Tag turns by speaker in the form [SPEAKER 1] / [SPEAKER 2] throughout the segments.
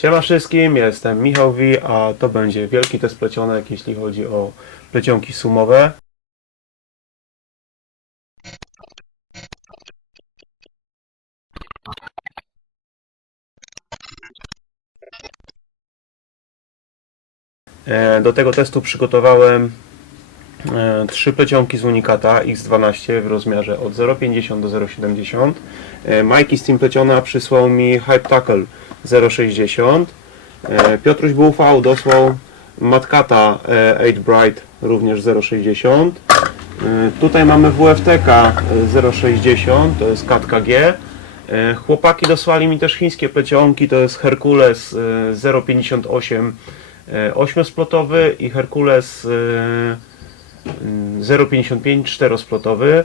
[SPEAKER 1] Siema wszystkim, jestem Michał V, a to będzie wielki test plecionek, jeśli chodzi o plecionki sumowe. E, Do tego testu przygotowałem e, trzy plecionki z Unikata X12 w rozmiarze od 0,50 do 0,70. E, Majki z Team Pleciona przysłał mi Hype Tackle 0,60. E, Piotruś Bułfał dosłał Matkata e, 8 Bright również 0,60. E, Tutaj mamy WFTK 0,60, to jest Katka G. E, Chłopaki dosłali mi też chińskie plecionki, to jest Herkules e, 0,58 e, 8-splotowy i Herkules e, mm, 0,55 4-splotowy.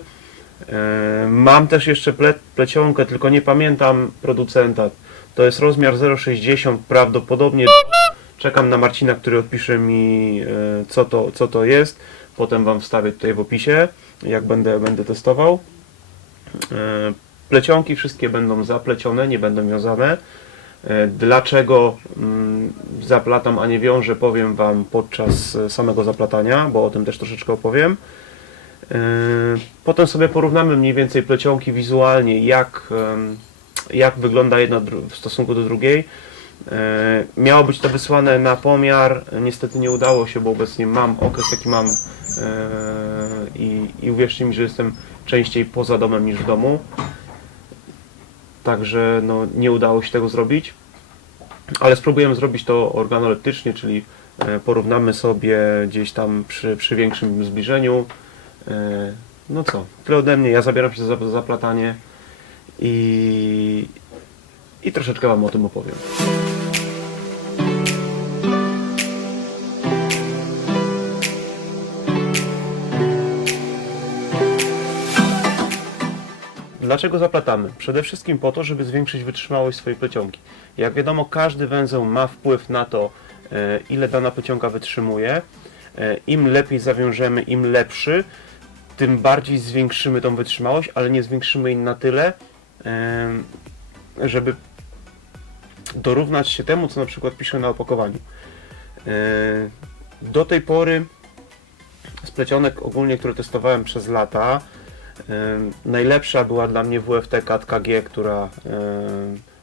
[SPEAKER 1] E, Mam też jeszcze ple, plecionkę, tylko nie pamiętam producenta. To jest rozmiar 0,60, prawdopodobnie czekam na Marcina, który odpisze mi e, co to, co to jest. Potem Wam wstawię tutaj w opisie, jak będę, będę testował. E, Plecionki wszystkie będą zaplecione, nie będą wiązane. E, Dlaczego mm, zaplatam, a nie wiążę, powiem Wam podczas samego zaplatania, bo o tym też troszeczkę opowiem. Potem sobie porównamy mniej więcej plecionki wizualnie, jak, jak wygląda jedna w stosunku do drugiej. E, Miało być to wysłane na pomiar, niestety nie udało się, bo obecnie mam okres jaki mam e, i, i uwierzcie mi, że jestem częściej poza domem niż w domu. Także no, nie udało się tego zrobić. Ale spróbujemy zrobić to organoleptycznie, czyli e, porównamy sobie gdzieś tam przy, przy większym zbliżeniu. No co, tyle ode mnie. Ja zabieram się za zaplatanie i, i troszeczkę Wam o tym opowiem. Dlaczego zaplatamy? Przede wszystkim po to, żeby zwiększyć wytrzymałość swojej plecionki. Jak wiadomo, każdy węzeł ma wpływ na to, e, ile dana plecionka wytrzymuje. E, Im lepiej zawiążemy, im lepszy, tym bardziej zwiększymy tą wytrzymałość, ale nie zwiększymy jej na tyle, żeby dorównać się temu, co na przykład pisze na opakowaniu. Do tej pory z plecionek ogólnie, które testowałem przez lata, najlepsza była dla mnie WFT Katka G, która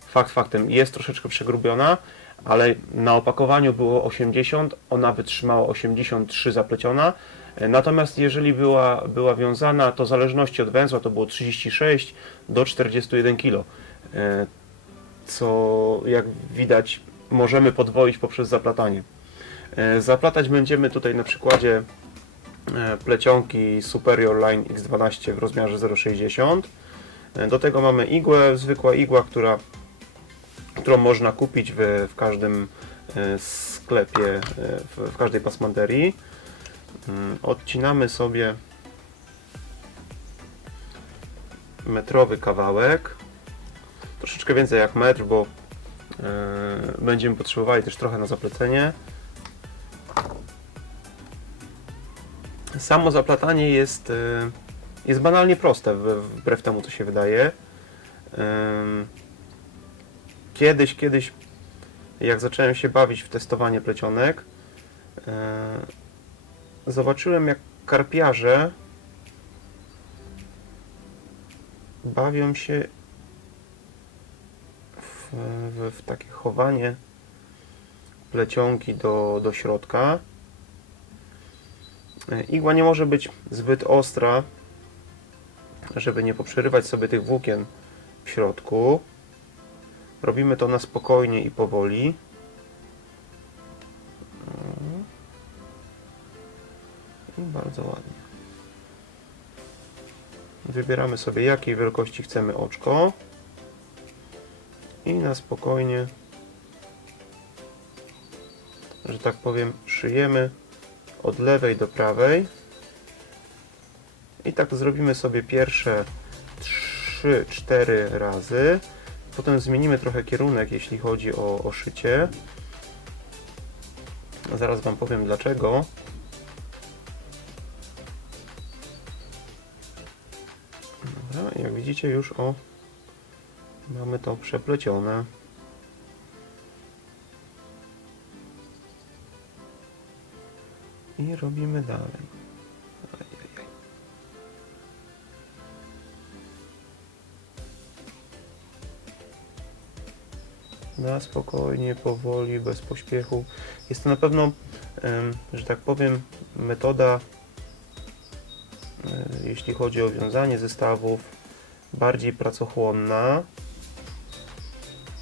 [SPEAKER 1] fakt faktem jest troszeczkę przegrubiona, ale na opakowaniu było 80, ona wytrzymała 83 zapleciona. Natomiast jeżeli była, była wiązana, to w zależności od węzła to było 36 do 41 kg. E, Co jak widać możemy podwoić poprzez zaplatanie. E, Zaplatać będziemy tutaj na przykładzie e, plecionki Superior Line X12 w rozmiarze 0,60. E, Do tego mamy igłę, zwykła igła, która, którą można kupić w, w każdym sklepie, w, w każdej pasmanterii. Mm, Odcinamy sobie metrowy kawałek. Troszeczkę więcej jak metr, bo e, będziemy potrzebowali też trochę na zaplecenie. Samo zaplatanie jest, e, jest banalnie proste, wbrew temu co się wydaje. Em, Kiedyś, kiedyś, jak zacząłem się bawić w testowanie plecionek, e, zobaczyłem jak karpiarze bawią się w, w, w takie chowanie plecionki do, do środka. Igła nie może być zbyt ostra, żeby nie poprzerywać sobie tych włókien w środku. Robimy to na spokojnie i powoli. Bardzo ładnie. Wybieramy sobie jakiej wielkości chcemy oczko. I na spokojnie, że tak powiem, szyjemy od lewej do prawej. I tak zrobimy sobie pierwsze 3-4 razy. Potem zmienimy trochę kierunek, jeśli chodzi o, o szycie. Zaraz Wam powiem dlaczego. widzicie już o mamy to przeplecione. I robimy dalej. Na spokojnie, powoli, bez pośpiechu. Jest to na pewno że tak powiem metoda e, jeśli chodzi o wiązanie zestawów bardziej pracochłonna,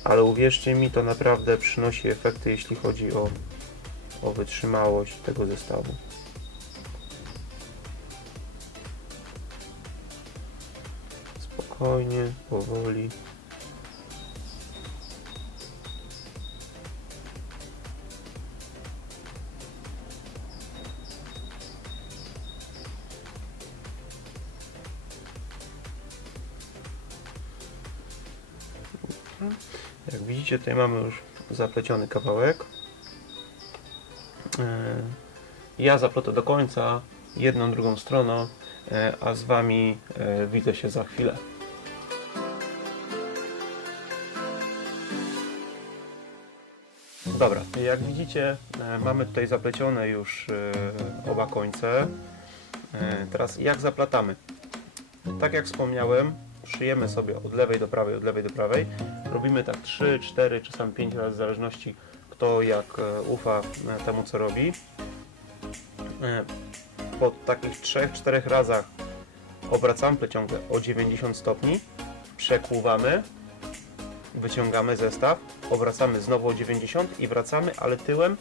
[SPEAKER 1] ale uwierzcie mi, to naprawdę przynosi efekty, jeśli chodzi o, o wytrzymałość tego zestawu. Spokojnie, powoli. Jak widzicie, tutaj mamy już zapleciony kawałek. E, Ja zapletę do końca, jedną, drugą stroną, e, a z Wami e, widzę się za chwilę. Dobra, jak widzicie, mamy tutaj zaplecione już oba końce. Teraz jak zaplatamy? Tak jak wspomniałem, szyjemy sobie od lewej do prawej, od lewej do prawej. Robimy tak 3, 4, czasami 5 razy, w zależności kto jak e, ufa e, temu, co robi. E, Po takich 3-4 razach obracamy plecionkę o 90 stopni, przekłuwamy, wyciągamy zestaw, obracamy znowu o 90 i wracamy, ale tyłem,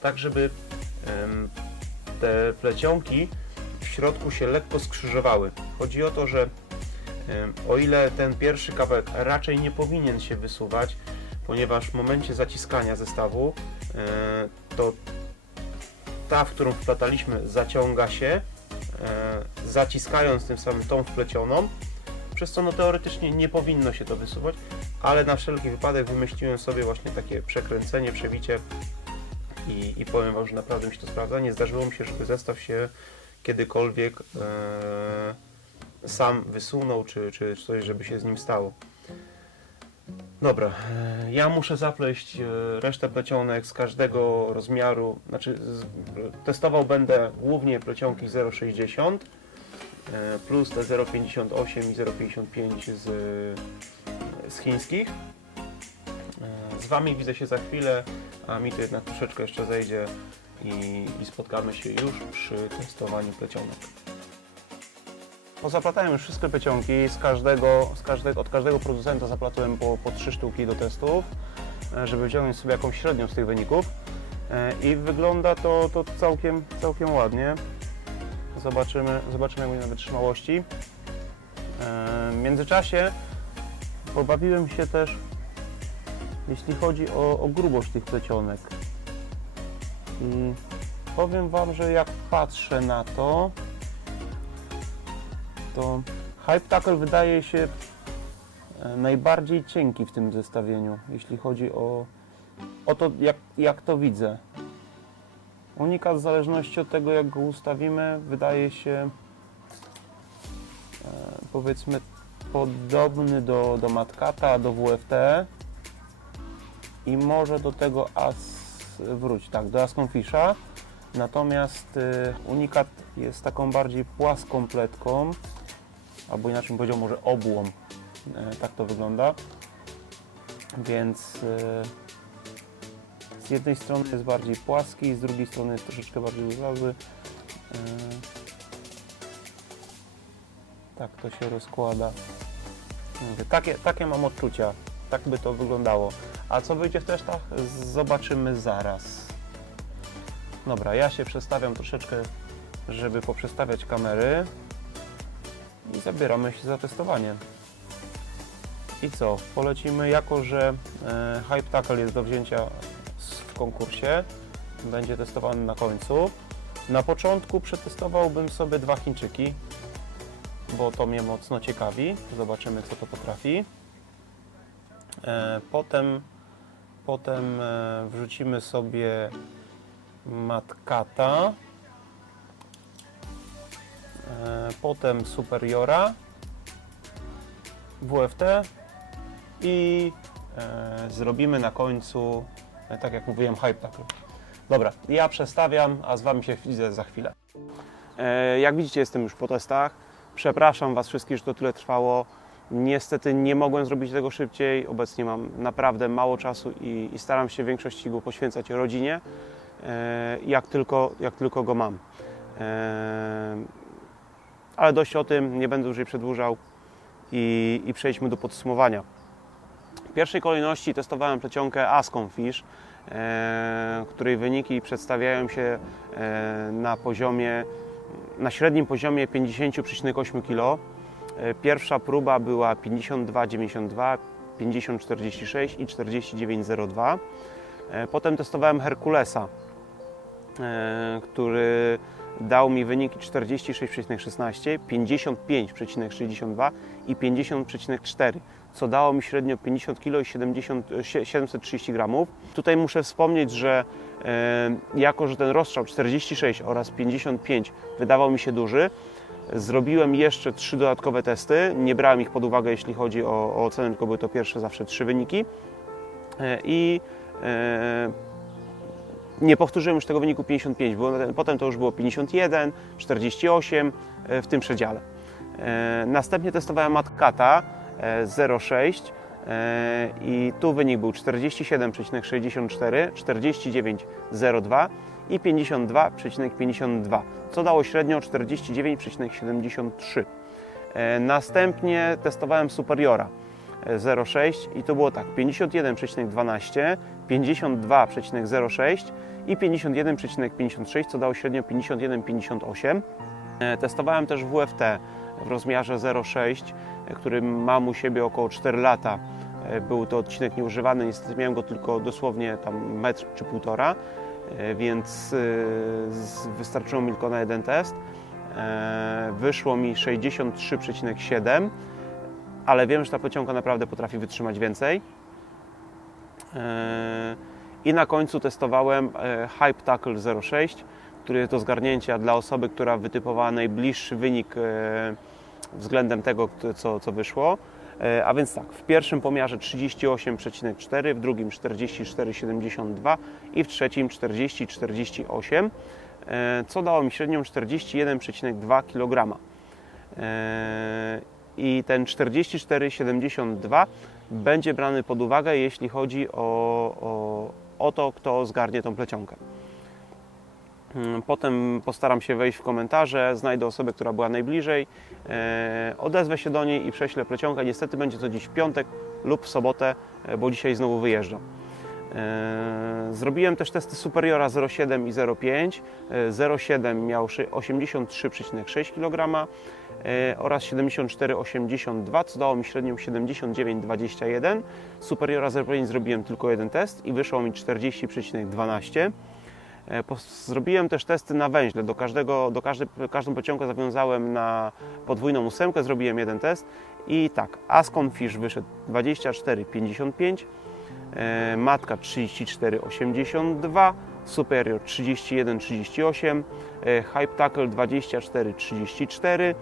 [SPEAKER 1] tak żeby te plecionki w środku się lekko skrzyżowały. Chodzi o to, że o ile ten pierwszy kawałek raczej nie powinien się wysuwać, ponieważ w momencie zaciskania zestawu e, to ta, w którą wplataliśmy, zaciąga się, e, zaciskając tym samym tą wplecioną, przez co no teoretycznie nie powinno się to wysuwać, ale na wszelki wypadek wymyśliłem sobie właśnie takie przekręcenie, przebicie i, i powiem Wam, że naprawdę mi się to sprawdza. Nie zdarzyło mi się, żeby zestaw się kiedykolwiek e, sam wysunął, czy, czy coś, żeby się z nim stało. Dobra, e, ja muszę zapleść e, resztę plecionek z każdego rozmiaru, znaczy testował będę głównie plecionki 0,60 e, plus te 0,58 i 0,55 z, z chińskich. Z Wami widzę się za chwilę, a mi to jednak troszeczkę jeszcze zejdzie i, i spotkamy się już przy testowaniu plecionek. Pozaplatałem już wszystkie plecionki, z każdego, z każdego, od każdego producenta zaplatałem po, po 3 sztuki do testów, e, żeby wziąć sobie jakąś średnią z tych wyników. E, I wygląda to, to całkiem, całkiem ładnie. Zobaczymy, zobaczymy jak będzie na wytrzymałości. E, W międzyczasie pobawiłem się też, jeśli chodzi o, o grubość tych plecionek. I powiem Wam, że jak patrzę na to, to Hype Tackle wydaje się e, najbardziej cienki w tym zestawieniu, jeśli chodzi o, o to, jak, jak to widzę. Unikat w zależności od tego, jak go ustawimy, wydaje się e, powiedzmy podobny do, do Matkata, do WFT i może do tego As wróć, tak, do Asconfisha. Natomiast y, Unikat jest taką bardziej płaską pletką, albo inaczej bym powiedział może obłom. E, tak to wygląda. Więc e, z jednej strony jest bardziej płaski, z drugiej strony jest troszeczkę bardziej uzlały. E, tak to się rozkłada. Takie, takie mam odczucia. Tak by to wyglądało. A co wyjdzie w testach? Zobaczymy zaraz. Dobra, ja się przestawiam troszeczkę, żeby poprzestawiać kamery i zabieramy się za testowanie. I co? Polecimy, jako że e, Hype Tackle jest do wzięcia w konkursie, będzie testowany na końcu. Na początku przetestowałbym sobie dwa Chińczyki, bo to mnie mocno ciekawi. Zobaczymy, co to potrafi. E, potem, potem e, wrzucimy sobie Matkata. E, potem Superiora, WFT i e, zrobimy na końcu, e, tak jak mówiłem, Hype Tackle. Dobra, ja przestawiam, a z Wami się widzę za chwilę. Jak widzicie, jestem już po testach. Przepraszam Was wszystkich, że to tyle trwało. Niestety nie mogłem zrobić tego szybciej. Obecnie mam naprawdę mało czasu i, i staram się większości go poświęcać rodzinie, jak, tylko, jak tylko go mam. Ale dość o tym, nie będę dłużej przedłużał i, i przejdźmy do podsumowania. W pierwszej kolejności testowałem plecionkę Ascon Fish, e, której wyniki przedstawiają się e, na poziomie, na średnim poziomie 50,8 kg. E, Pierwsza próba była 52,92, 50,46 i 49,02. E, Potem testowałem Herkulesa, e, który dał mi wyniki 46,16, 55,62 i 50,4, co dało mi średnio 50 kg i 70, sie- 730 gramów. Tutaj muszę wspomnieć, że e, jako, że ten rozstrzał 46 oraz 55 wydawał mi się duży, zrobiłem jeszcze trzy dodatkowe testy. Nie brałem ich pod uwagę, jeśli chodzi o, o ocenę, tylko były to pierwsze zawsze trzy wyniki. E, I e, nie powtórzyłem już tego wyniku 55, było, potem to już było 51, 48 e, w tym przedziale. E, Następnie testowałem Matkata e, 0,6 e, i tu wynik był 47,64, 49,02 i 52,52, co dało średnio 49,73. E, Następnie testowałem Superiora e, 0,6 i to było tak 51,12, 52,06 i 51,56, co dało średnio 51,58. E, Testowałem też WFT w rozmiarze 0,6, e, który mam u siebie około 4 lata. E, Był to odcinek nieużywany, niestety miałem go tylko dosłownie tam metr czy półtora, więc wystarczyło mi tylko na jeden test. Wyszło mi 63,7 ale wiem, że ta pociąga naprawdę potrafi wytrzymać więcej. I na końcu testowałem e, Hype Tackle 06, który do zgarnięcia dla osoby, która wytypowała najbliższy wynik e, względem tego, co, co wyszło. E, A więc tak, w pierwszym pomiarze 38,4, w drugim 44,72 i w trzecim 40,48, e, co dało mi średnią 41,2 kg. I ten 44,72 będzie brany pod uwagę, jeśli chodzi o, o, o to, kto zgarnie tą plecionkę. Mm, Potem postaram się wejść w komentarze, znajdę osobę, która była najbliżej, e, odezwę się do niej i prześlę plecionkę. Niestety będzie to dziś w piątek lub w sobotę, e, bo dzisiaj znowu wyjeżdżam. E, Zrobiłem też testy Superiora 0,7 i 0,5. E, 0,7 miał szy- 83,6 kg oraz 74,82, co dało mi średnią 79,21. Superiora 0,5 zrobiłem tylko jeden test i wyszło mi 40,12. E, Zrobiłem też testy na węźle. Do, każdego, do każdej, każdą pociągę zawiązałem na podwójną ósemkę, zrobiłem jeden test i tak, Ascon Fish wyszedł 24,55, e, Matka 34,82, Superior 31,38, e, Hype Tackle 24,34, e,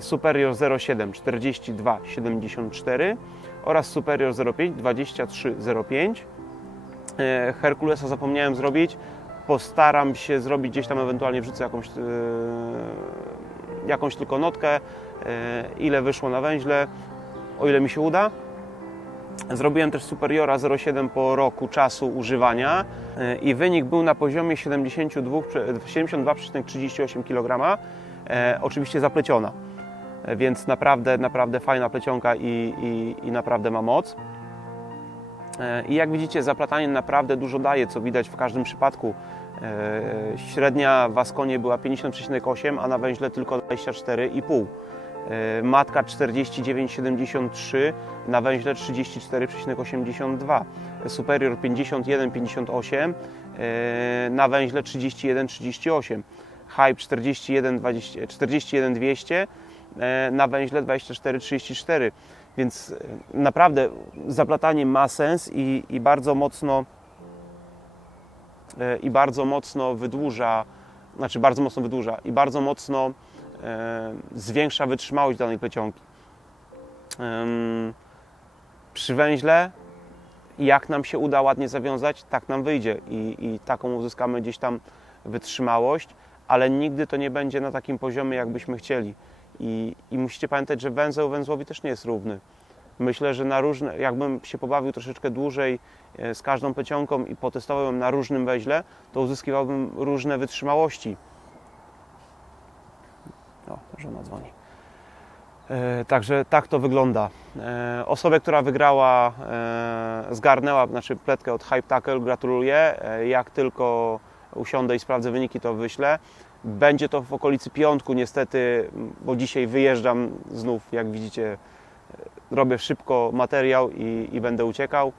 [SPEAKER 1] Superior 07 42,74 oraz Superior 05 23,05. E, Herkulesa zapomniałem zrobić. Postaram się zrobić gdzieś tam ewentualnie wrzucę jakąś, e, jakąś tylko notkę, e, ile wyszło na węźle, o ile mi się uda. Zrobiłem też Superiora 07 po roku czasu używania e, i wynik był na poziomie 72 prze- 72,38 kg, e, oczywiście zapleciona, E, więc naprawdę, naprawdę fajna plecionka i, i, i naprawdę ma moc. E, I jak widzicie, zaplatanie naprawdę dużo daje, co widać w każdym przypadku. E, Średnia w Askonie była 50,8, a na węźle tylko 24,5. E, Matka 49,73, na węźle 34,82. Superior 51,58, e, na węźle 31,38. Hype 41,20 41,200, e, na węźle 24,34. Więc e, naprawdę zaplatanie ma sens i, i bardzo mocno e, i bardzo mocno wydłuża, znaczy bardzo mocno wydłuża i bardzo mocno e, zwiększa wytrzymałość danej plecionki. Przy węźle
[SPEAKER 2] jak nam się uda ładnie zawiązać, tak nam wyjdzie i, i taką uzyskamy gdzieś tam wytrzymałość, ale nigdy to nie będzie na takim poziomie, jakbyśmy chcieli. I, I musicie pamiętać, że węzeł węzłowi też nie jest równy. Myślę, że na różne, jakbym się pobawił troszeczkę dłużej e, z każdą plecionką i potestował ją na różnym weźle, to uzyskiwałbym różne wytrzymałości. O, żona dzwoni. E, Także tak to wygląda. E, Osobie, która wygrała, e, zgarnęła, znaczy pletkę od Hype Tackle, gratuluję. E, Jak tylko usiądę i sprawdzę wyniki, to wyślę. Będzie to w okolicy piątku niestety, bo dzisiaj wyjeżdżam znów, jak widzicie, e, robię szybko materiał i, i będę uciekał.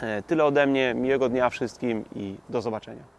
[SPEAKER 2] E, Tyle ode mnie, miłego dnia wszystkim i do zobaczenia.